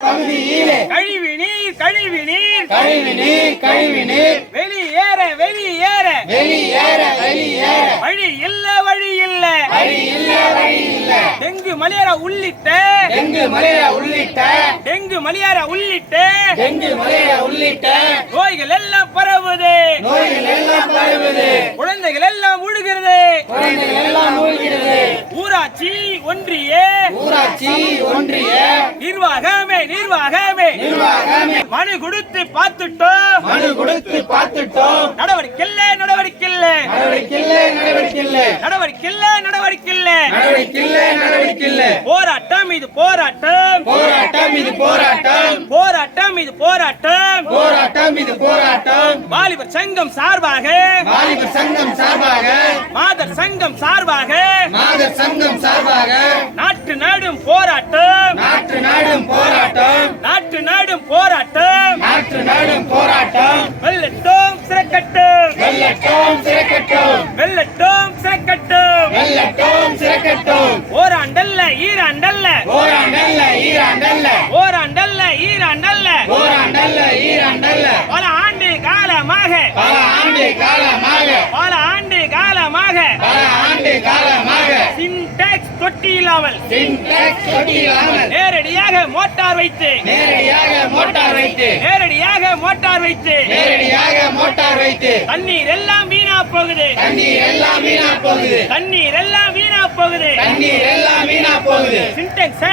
பகுதியிலே கழிவு நீர் கழிவு நீர் கழிவு நீர் கழிவு நீர் வெளியேற வெளியேற வெளியேற வெளியேற வழி இல்ல வழி இல்ல வழி இல்ல வழி இல்ல டெங்கு மலேரியா உள்ளிட்ட டெங்கு மலேரியா உள்ளிட்ட டெங்கு மலேரியா உள்ளிட்ட டெங்கு மலேரியா உள்ளிட்ட நோய்கள் எல்லாம் பரவுது நோய்கள் எல்லாம் பரவுது குழந்தைகள் எல்லாம் முழுகிறது குழந்தைகள் எல்லாம் மூழ்கிறது ஊராட்சி ஒன்றிய ஊராட்சி ஒன்றிய நிர்வாகமே நிர்வாகமே நிர்வாகமே மனு கொடுத்து பார்த்துட்டோம் மனு கொடுத்து பார்த்துட்டோம் நடவடிக்கை இல்ல நடவடிக்கை இல்ல நடவடிக்கை இல்ல நடவடிக்கை இல்ல நடவடிக்கை இல்ல நடவடிக்கை இல்ல நடவடிக்கை இல்ல நடவடிக்கை இல்ல போராட்டம் இது போராட்டம் போராட்டம் இது போராட்டம் போராட்டம் இது போராட்டம் போராட்டம் இது போராட்டம் வாலிபர் சங்கம் சார்பாக வாலிபர் சங்கம் சார்பாக மாதர் சங்கம் சார்பாக மாதர் சங்கம் சார்பாக நாட்டு நாடும் போராட்டம் நாட்டு நாடும் போராட்டம் நாட்டு நாடும் போராட்டம் நாட்டு நாடும் போராட்டம் வெல்லட்டும் சிறக்கட்டும் வெல்லட்டும் சிறக்கட்டும் வெல்லட்டும் சிறக்கட்டும் வெல்லட்டும் சிறக்கட்டும் ஓராண்டல்ல ஈராண்டல்ல ஓராண்டல்ல ஈராண்டல்ல ஓராண்டல்ல ஈராண்டல்ல ஓராண்டல்ல ஈராண்டல்ல பல ஆண்டு காலமாக பல ஆண்டு காலமாக பல ஆண்டு காலமாக பல ஆண்டு காலமாக சின்டெக்ஸ் தொட்டி இல்லாமல் சின்டெக்ஸ் தொட்டி இல்லாமல் நேரடியாக மோட்டார் வைத்து நேரடியாக மோட்டார் வைத்து நேரடியாக மோட்டார் வைத்து நேரடியாக மோட்டார் வைத்து தண்ணீர் எல்லாம் வீணா போகுது தண்ணீர் எல்லாம் வீணா போகுது தண்ணீர் எல்லாம் வீணா போகுது தண்ணீர் எல்லாம் வீணா போகுது சின்டெக்ஸ்